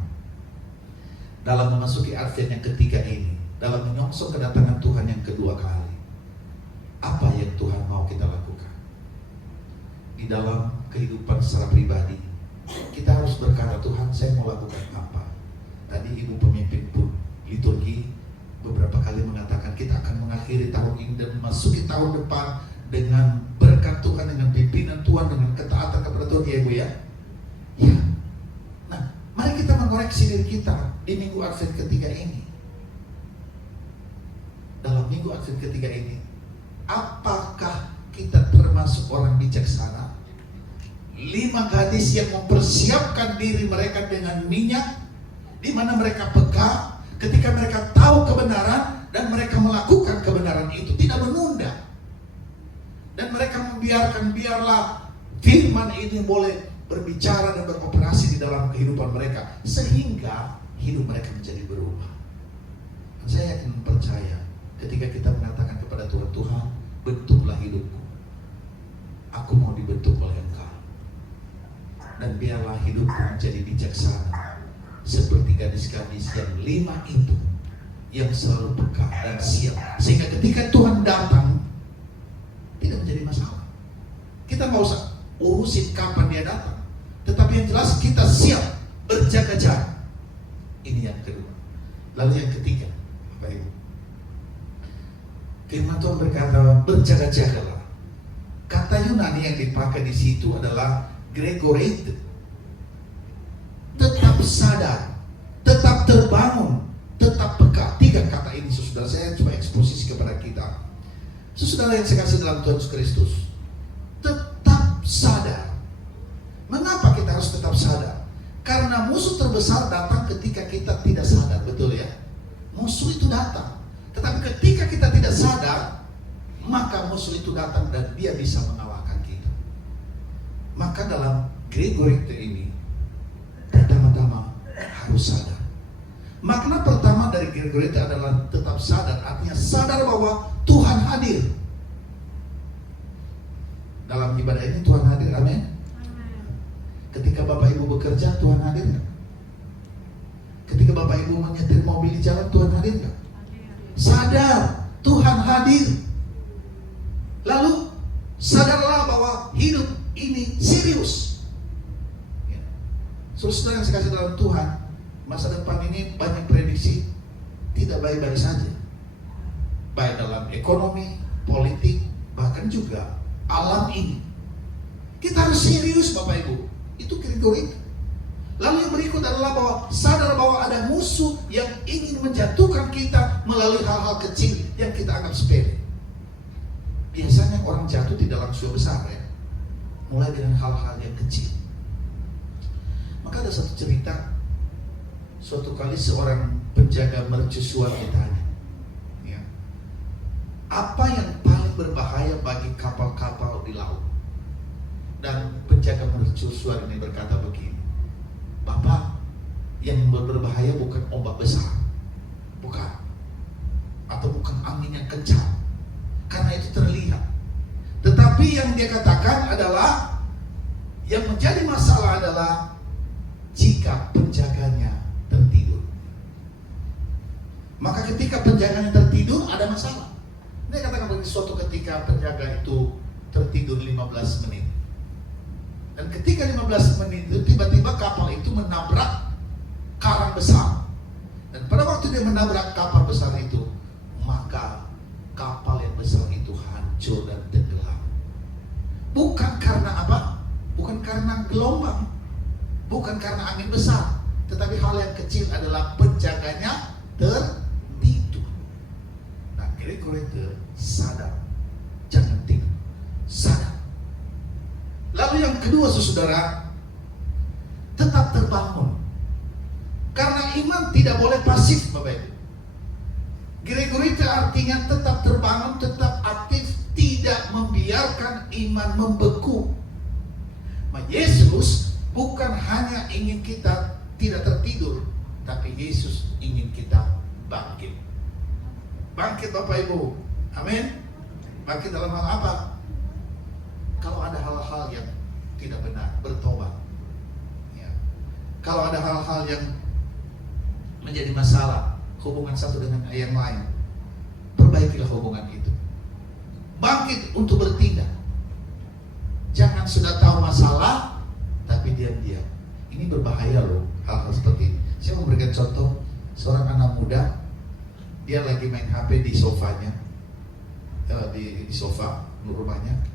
dalam memasuki Advent yang ketiga ini, dalam menyongsong kedatangan Tuhan yang kedua kali. Apa yang Tuhan mau kita lakukan di dalam kehidupan secara pribadi? Kita harus berkata, Tuhan, saya mau lakukan apa? Tadi Ibu pemimpin pun liturgi beberapa kali mengatakan kita akan mengakhiri tahun ini dan memasuki tahun depan dengan berkat Tuhan, dengan pimpinan Tuhan, dengan ketaatan kepada Tuhan, ya Ibu ya. Ya. Nah, mari kita mengoreksi diri kita di minggu Advent ketiga ini. Dalam minggu Advent ketiga ini, apakah kita termasuk orang bijaksana? 5 gadis yang mempersiapkan diri mereka dengan minyak, di mana mereka peka ketika mereka tahu kebenaran dan mereka melakukan kebenaran itu, tidak menunda. Dan mereka membiarkan, biarlah firman ini boleh berbicara dan beroperasi di dalam kehidupan mereka, sehingga hidup mereka menjadi berubah. Dan saya yakin percaya ketika kita mengatakan kepada Tuhan, Tuhan, bentuklah hidupku, aku mau dibentuk oleh Engkau, dan biarlah hidupku menjadi bijaksana seperti gadis-gadis yang 5 itu, yang selalu peka dan siap, sehingga ketika Tuhan datang tidak menjadi masalah. Kita nggak usah urusin kapan dia datang, tetapi yang jelas kita siap berjaga-jaga. Ini yang kedua. Lalu yang ketiga, Bapak Ibu, firman Tuhan berkata, berjaga-jagalah. Kata Yunani yang dipakai di situ adalah Gregoreite. Tetap sadar, tetap terbangun, tetap peka. 3 kata ini saudara, saya coba eksposisi kepada kita. Saudara yang saya kasih dalam Tuhan Yesus Kristus, tetap sadar. Mengapa kita harus tetap sadar? Karena musuh terbesar datang ketika kita tidak sadar, betul ya? Musuh itu datang. Tetapi ketika kita tidak sadar, maka musuh itu datang dan dia bisa mengalahkan kita. Maka dalam Gregory ini, pertama-tama harus sadar. Makna pertama dari Gregory adalah tetap sadar. Artinya sadar bahwa Tuhan hadir. Dalam ibadah ini Tuhan hadir, amin. Ketika Bapak Ibu bekerja, Tuhan hadir nggak? Ketika Bapak Ibu menyetir mobil di jalan, Tuhan hadir nggak? Sadar, Tuhan hadir. Lalu sadarlah bahwa hidup ini serius. Ya. Saudara yang saya kasih dalam Tuhan, masa depan ini banyak prediksi tidak baik-baik saja. Baik dalam ekonomi, politik, bahkan juga alam ini. Kita harus serius Bapak Ibu. Itu Gregory. Lalu yang berikut adalah bahwa sadar bahwa ada musuh yang ingin menjatuhkan kita melalui hal-hal kecil yang kita anggap sepele. Biasanya orang jatuh tidak langsung besar ya. Mulai dengan hal-hal yang kecil. Maka ada satu cerita. Suatu kali seorang penjaga mercusuar ditanya, ya, apa yang paling berbahaya bagi kapal-kapal di laut? Dan penjaga mercusuar ini berkata begini, Bapak, yang berbahaya bukan ombak besar, bukan, atau bukan angin yang kencang, karena itu terlihat. Tetapi yang dia katakan adalah, yang menjadi masalah adalah jika penjaganya tertidur. Maka ketika penjaganya tertidur ada masalah. Dia katakan begini, suatu ketika penjaga itu tertidur 15 menit. Dan ketika 15 menit itu tiba-tiba kapal itu menabrak karang besar. Dan pada waktu dia menabrak kapal besar itu, maka kapal yang besar itu hancur dan tenggelam. Bukan karena apa? Bukan karena gelombang, bukan karena angin besar, tetapi hal yang kecil adalah penjaganya tertidur. Nah, Gregory sadar, jangan tidur, sadar. Lalu yang kedua, saudara, tetap terbangun. Karena iman tidak boleh pasif, Bapak Ibu. Gregory artinya tetap terbangun, tetap aktif, tidak membiarkan iman membeku. Nah, Yesus bukan hanya ingin kita tidak tertidur, tapi Yesus ingin kita bangkit. Bangkit Bapak Ibu, amin. Bangkit dalam hal apa? Kalau ada hal-hal yang tidak benar, bertobat ya. Kalau ada hal-hal yang menjadi masalah, hubungan satu dengan yang lain, perbaikilah hubungan itu. Bangkit untuk bertindak. Jangan sudah tahu masalah tapi diam-diam. Ini berbahaya loh, hal-hal seperti ini. Saya memberikan contoh, seorang anak muda, dia lagi main HP di sofanya, di sofa rumahnya.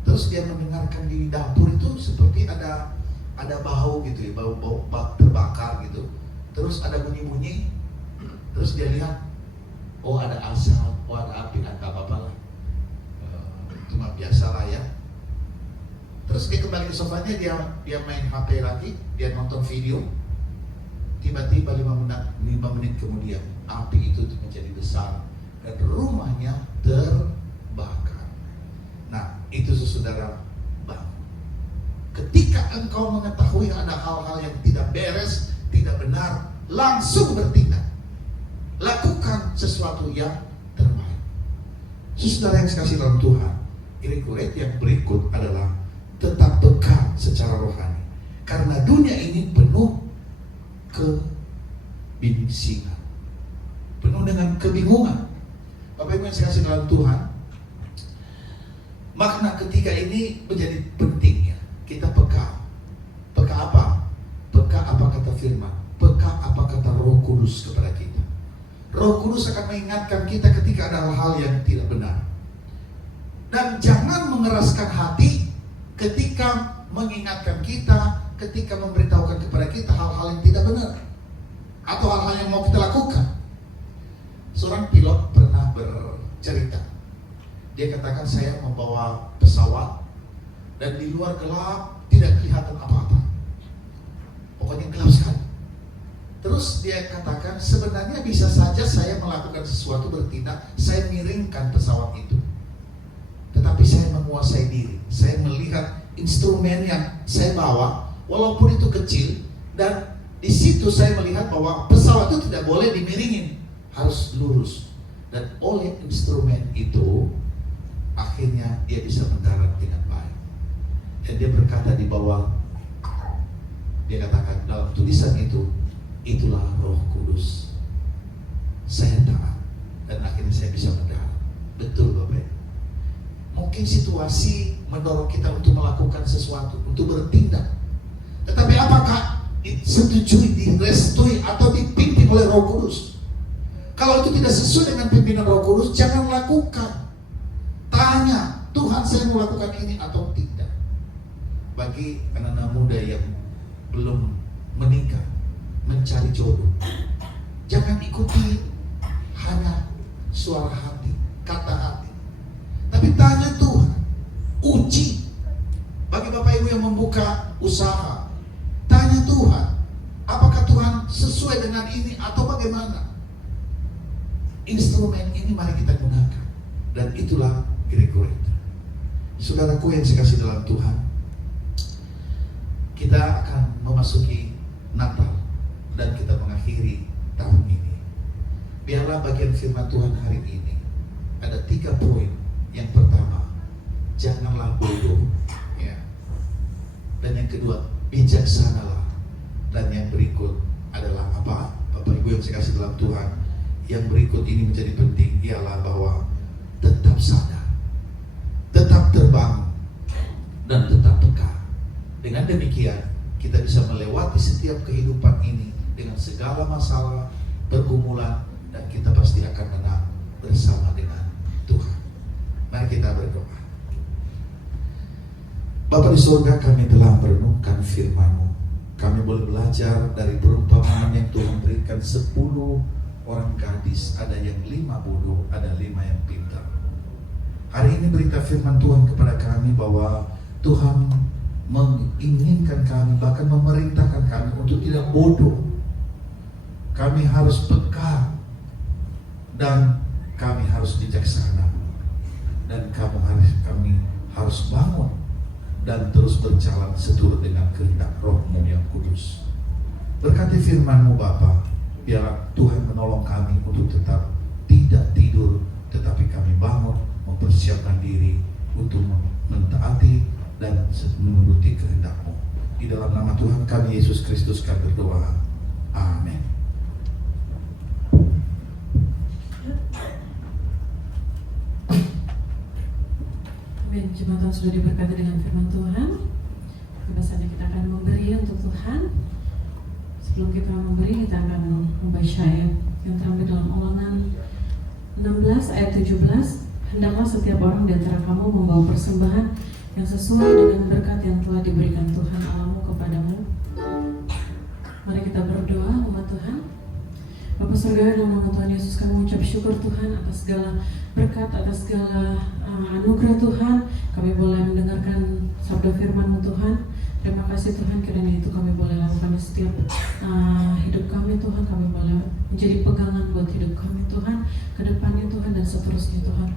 Terus dia mendengarkan di dapur itu seperti ada bau gitu ya, bau terbakar gitu. Terus ada bunyi-bunyi. Terus dia lihat, oh ada asap, oh ada api, ada apa-apa lah. Cuma biasa lah ya. Terus dia kembali ke sofanya, dia main HP lagi, dia nonton video. Tiba-tiba 5 menit kemudian api itu menjadi besar dan rumahnya terbakar. Nah, itu saudara bang. Ketika engkau mengetahui ada hal-hal yang tidak beres, tidak benar, langsung bertindak. Lakukan sesuatu yang terbaik. Saudara yang dikasihi dalam Tuhan, Gregory yang berikut adalah tetap peka secara rohani. Karena dunia ini penuh kebingungan, penuh dengan kebingungan. Bapak Ibu yang dikasihi dalam Tuhan, makna ketiga ini menjadi penting ya. Kita peka. Peka apa? Peka apa kata firman? Peka apa kata Roh Kudus kepada kita? Roh Kudus akan mengingatkan kita ketika ada hal-hal yang tidak benar. Dan jangan mengeraskan hati ketika mengingatkan kita, ketika memberitahukan kepada kita hal-hal yang tidak benar atau hal-hal yang yang mau kita lakukan. Seorang pilot pernah bercerita. Dia katakan, saya membawa pesawat dan di luar gelap, tidak kelihatan apa-apa. Pokoknya gelap sekali. Terus dia katakan, sebenarnya bisa saja saya melakukan sesuatu, bertindak, saya miringkan pesawat itu. Tetapi saya menguasai diri. Saya melihat instrumen yang saya bawa, walaupun itu kecil, dan di situ saya melihat bahwa pesawat itu tidak boleh dimiringin, harus lurus. Dan oleh instrumen itu, akhirnya dia bisa mendarat dengan baik. Dan dia berkata di bawah, dia katakan dalam tulisan itu, itulah Roh Kudus. Saya taat dan akhirnya saya bisa mendarat. Betul Bapak. Mungkin situasi mendorong kita untuk melakukan sesuatu, untuk bertindak. Tetapi apakah disetujui, direstui atau dipimpin oleh Roh Kudus? Kalau itu tidak sesuai dengan pimpinan Roh Kudus, jangan lakukan. Tanya, Tuhan, saya mau lakukan ini atau tidak? Bagi anak-anak muda yang belum menikah, mencari jodoh, jangan ikuti hanya suara hati, kata hati, tapi tanya Tuhan. Uji. Bagi Bapak Ibu yang membuka usaha, tanya Tuhan, apakah Tuhan sesuai dengan ini atau bagaimana? Instrumen ini mari kita gunakan. Dan itulah Gereja. Saudaraku yang saya kasih dalam Tuhan, kita akan memasuki Natal dan kita mengakhiri tahun ini. Biarlah bagian firman Tuhan hari ini ada 3 poin. Yang pertama, janganlah bodoh, ya. Dan yang kedua, bijaksanalah. Dan yang berikut adalah apa? Bapak Ibu yang saya kasih dalam Tuhan, yang berikut ini menjadi penting, ialah bahwa tetap sadar, tetap terbangun, dan tetap peka. Dengan demikian, kita bisa melewati setiap kehidupan ini dengan segala masalah, pergumulan, dan kita pasti akan menang bersama dengan Tuhan. Mari kita berdoa. Bapa di surga, kami telah merenungkan firman-Mu. Kami boleh belajar dari perumpamaan yang Tuhan berikan 10 orang gadis, ada yang 5 bodoh, ada 5 yang pintar. Hari ini berita firman Tuhan kepada kami bahwa Tuhan menginginkan kami, bahkan memerintahkan kami untuk tidak bodoh. Kami harus peka dan kami harus bijaksana, dan kami harus bangun dan terus berjalan seturut dengan kehendak Roh-Mu yang kudus. Berkati firman-Mu Bapa, biarlah Tuhan menolong kami untuk tetap tidak tidur, tetapi kami bangun, mempersiapkan diri untuk mentaati dan menuruti kehendak-Mu. Di dalam nama Tuhan kami Yesus Kristus kami berdoa. Amin. Amin. Jemaat sudah diberkati dengan firman Tuhan. Biasanya kita akan memberi untuk Tuhan. Sebelum kita memberi, kita akan membaca ayat yang terambil dalam Ulangan 16 ayat 17. Hendaklah setiap orang di antara kamu membawa persembahan yang sesuai dengan berkat yang telah diberikan Tuhan Allahmu kepadamu. Mari kita berdoa, umat Tuhan. Bapa Surgawi, dalam nama Tuhan Yesus kami mengucap syukur Tuhan atas segala berkat, atas segala anugerah Tuhan. Kami boleh mendengarkan sabda firman-Mu Tuhan. Terima kasih Tuhan, kiranya itu kami boleh lakukan di setiap hidup kami Tuhan. Kami boleh menjadi pegangan buat hidup kami Tuhan, ke depannya Tuhan dan seterusnya Tuhan.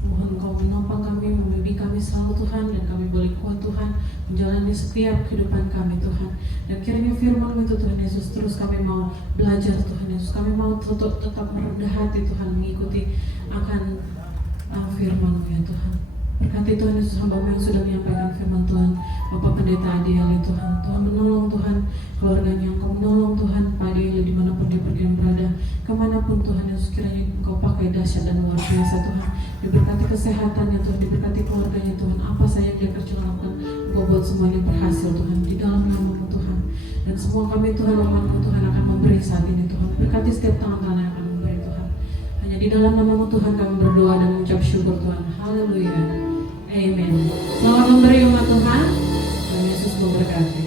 Mohon Engkau menopang kami, membimbing kami selalu Tuhan, dan kami boleh kuat Tuhan menjalani setiap kehidupan kami Tuhan. Dan kiranya firman-Mu itu Tuhan Yesus, terus kami mau belajar Tuhan Yesus. Kami mau tetap merendah hati Tuhan, mengikuti akan firman-Mu ya Tuhan. Berkati Tuhan Yesus, hamba-Mu yang sudah menyampaikan firman Tuhan, Bapak Pendeta Adi Ali Tuhan. Tuhan menolong Tuhan keluarganya, Engkau menolong Tuhan Pak Adi Ali dimanapun dia pergi dan berada, kemanapun Tuhan Yesus, kiranya Engkau pakai dahsyat dan luar biasa Tuhan. Diberkati kesehatannya Tuhan, diberkati keluarganya Tuhan. Apa saja yang dia kerja lakukan, Engkau buat semuanya berhasil Tuhan, di dalam nama-Mu Tuhan. Dan semua kami Tuhan, umat-Mu Tuhan akan memberi saat ini Tuhan. Berkati setiap tangan-tangan yang akan memberi Tuhan. Hanya di dalam nama-Mu Tuhan kami berdoa dan mengucap syukur Tuhan. Haleluya. Amen. Selamat memberi umat Tuhan. Dan Yesus memberkati.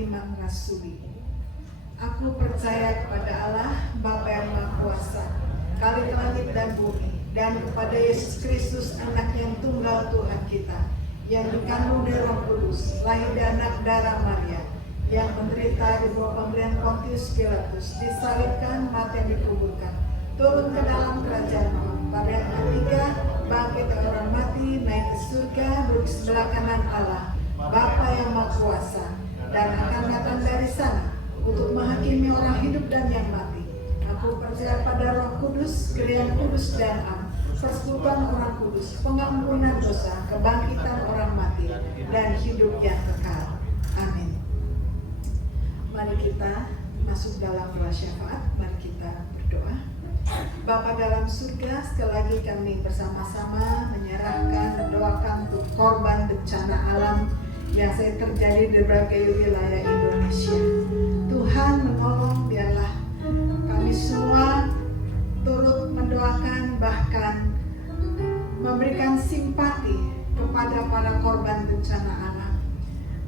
iman rasuli. Aku percaya kepada Allah, Bapa yang Maha Kuasa, Khalik langit dan bumi, dan kepada Yesus Kristus, Anak yang tunggal Tuhan kita, yang dikandung dari Roh Kudus, lahir dari anak darah Maria, yang menderita di bawah pemberian Pontius Pilatus, disalibkan, mati, dikuburkan, turun ke dalam kerajaan Allah, pada yang ketiga bangkit dari orang mati, naik ke surga, duduk sebelah kanan Allah, Bapa yang Maha Kuasa, dan akan datang dari sana untuk menghakimi orang hidup dan yang mati. Aku percaya pada Roh Kudus, gereja kudus dan am, persekutuan orang kudus, pengampunan dosa, kebangkitan orang mati, dan hidup yang kekal. Amin. Mari kita masuk dalam doa syafaat. Mari kita berdoa. Bapa dalam surga, sekali lagi kami bersama-sama menyerahkan, mendoakan untuk korban bencana alam yang terjadi di berbagai wilayah Indonesia. Tuhan menolong, biarlah kami semua turut mendoakan, bahkan memberikan simpati kepada para korban bencana alam.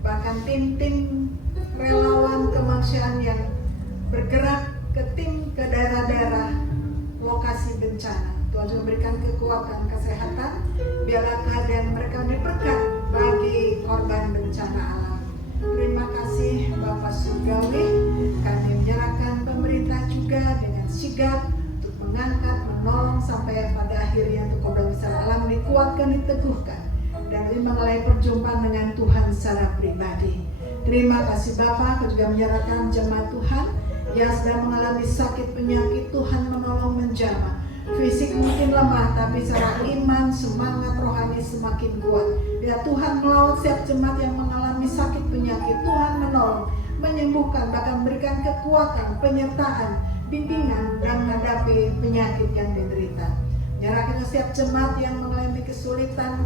Bahkan tim-tim relawan kemanusiaan yang bergerak ke daerah-daerah lokasi bencana. Tuhan juga memberikan kekuatan kesehatan, biarlah kehadiran mereka berkat bagi korban bencana alam. Terima kasih Bapak Surgawi, kami menyerahkan pemerintah juga dengan sigap untuk mengangkat, menolong sampai pada akhirnya untuk korban bencana alam dikuatkan, diteguhkan, dan mengalami perjumpaan dengan Tuhan secara pribadi. Terima kasih Bapak, aku juga menyerahkan jemaat Tuhan yang sedang mengalami sakit penyakit. Tuhan menolong menjamah. Fisik mungkin lemah, tapi secara iman, semangat rohani semakin kuat. Bila Tuhan melawat setiap jemaat yang mengalami sakit penyakit, Tuhan menolong, menyembuhkan, bahkan memberikan kekuatan, penyertaan, bimbingan dalam menghadapi penyakit yang diderita. Menyerahkan setiap jemaat yang mengalami kesulitan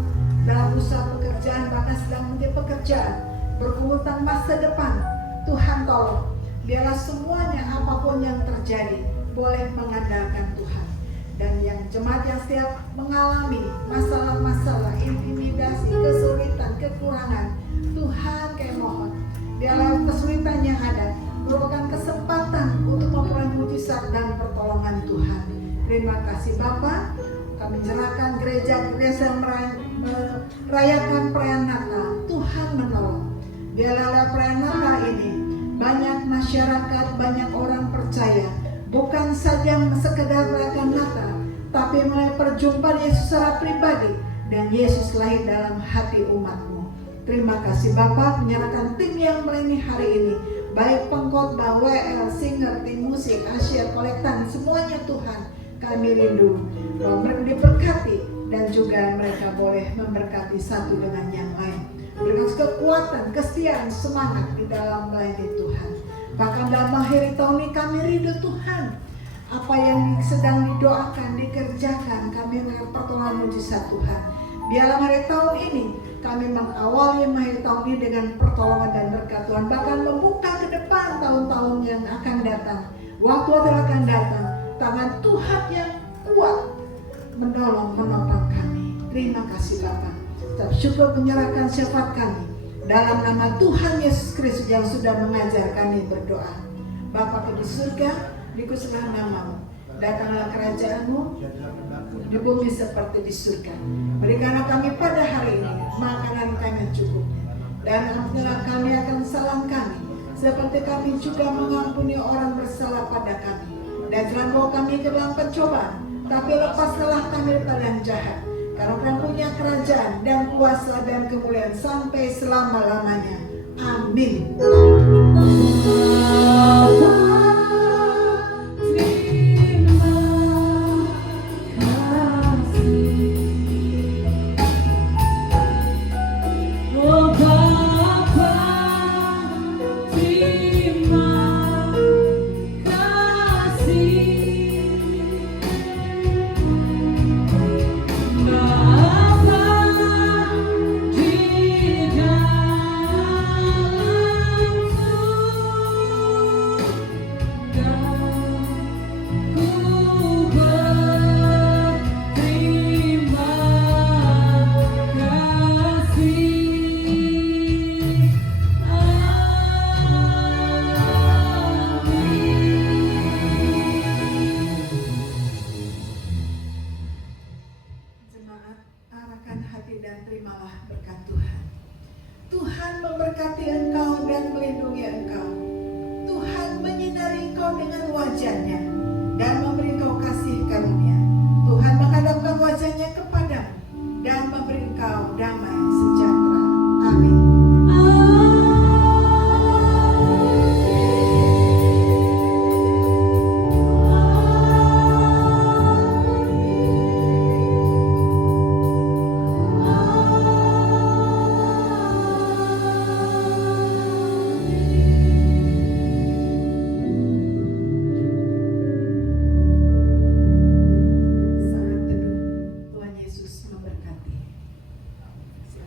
dalam usaha pekerjaan, bahkan sedang mencari pekerjaan, berkebutuhan masa depan. Tuhan tolong, biarlah semuanya apapun yang terjadi boleh mengandalkan Tuhan. Dan yang jemaat yang setiap mengalami masalah-masalah, intimidasi, kesulitan, kekurangan, Tuhan kami mohon, biarlah kesulitan yang ada merupakan kesempatan untuk memperoleh mujizat dan pertolongan Tuhan. Terima kasih Bapa. Kami menyerahkan gereja merayakan perayaan Natal. Tuhan menolong. Biarlah perayaan Natal ini banyak masyarakat masyarakat banyak orang percaya, bukan saja sekedar mereka mata, tapi melalui perjumpaan Yesus secara pribadi, dan Yesus lahir dalam hati umatmu. Terima kasih Bapak, menyerahkan tim yang melayani hari ini, baik pengkhotbah, WL, singer, tim musik, asyir, kolektan, semuanya Tuhan, kami rindu bahwa mereka diberkati dan juga mereka boleh memberkati satu dengan yang lain. Berikan kekuatan, kesetiaan, semangat di dalam melayani Tuhan. Bahkan dalam akhir tahun ini kami rindu Tuhan, apa yang sedang didoakan, dikerjakan, kami melihat pertolongan mujizat Tuhan. Biarlah hari tahun ini kami mengawali akhir tahun ini dengan pertolongan dan berkat Tuhan, bahkan membuka ke depan tahun-tahun yang akan datang. Waktu akan datang, tangan Tuhan yang kuat menolong, menopang kami. Terima kasih Bapak. Tetap syukur menyerahkan syafaat kami dalam nama Tuhan Yesus Kristus yang sudah mengajar kami berdoa. Bapa di surga, dikuduslah namamu, datanglah kerajaan-Mu di bumi seperti di surga. Berikanlah kami pada hari ini makanan kami yang cukupnya, dan ampunilah kami akan kesalahan kami, seperti kami juga mengampuni orang bersalah pada kami. Dan jangan bawa kami ke dalam pencobaan, tapi lepaskanlah kami daripada yang jahat. Karena Kau punya kerajaan dan kuasa dan kemuliaan sampai selama-lamanya. Amin.